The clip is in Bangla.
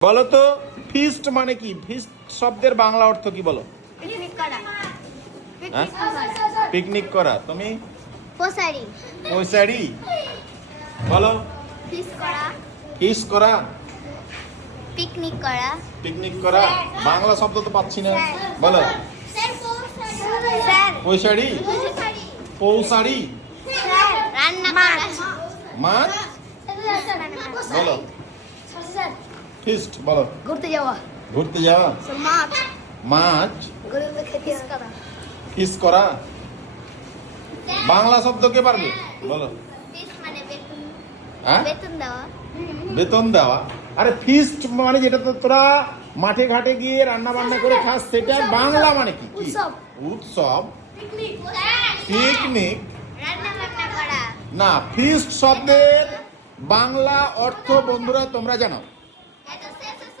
বলো তো ফিস্ট মানে কি? ফিস্ট শব্দের বাংলা অর্থ কি বলো? পিকনিক করা। পিকনিক করা। তুমি? পোসারি। পয়সারি। বলো। ফিস্ট করা। ফিস্ট করা। পিকনিক করা। পিকনিক করা। বাংলা শব্দ তো পাচ্ছি না, বলো। স্যার। পয়সারি। পৌসারি। রান্না করা। মাছ। বলো। ফিস্ট বলো। ঘুরতে যাওয়া। ঘুরতে যাওয়া। মাছ। মাছ। ফিস্ট করা। ফিস্ট করা। বাংলা শব্দ কে পারবে? বলো। ফিস্ট মানে বেতন। হ্যাঁ, বেতন দেওয়া। বেতন দেওয়া। আরে ফিস্ট মানে যেটা তো তোরা মাঠে ঘাটে গিয়ে রান্না বান্না করে খাস, সেটা বাংলা মানে কি? উৎসব। উৎসব। পিকনিক। পিকনিক। রান্না বান্না করা। না, ফিস্ট শব্দের বাংলা অর্থ বন্ধুরা তোমরা জানো?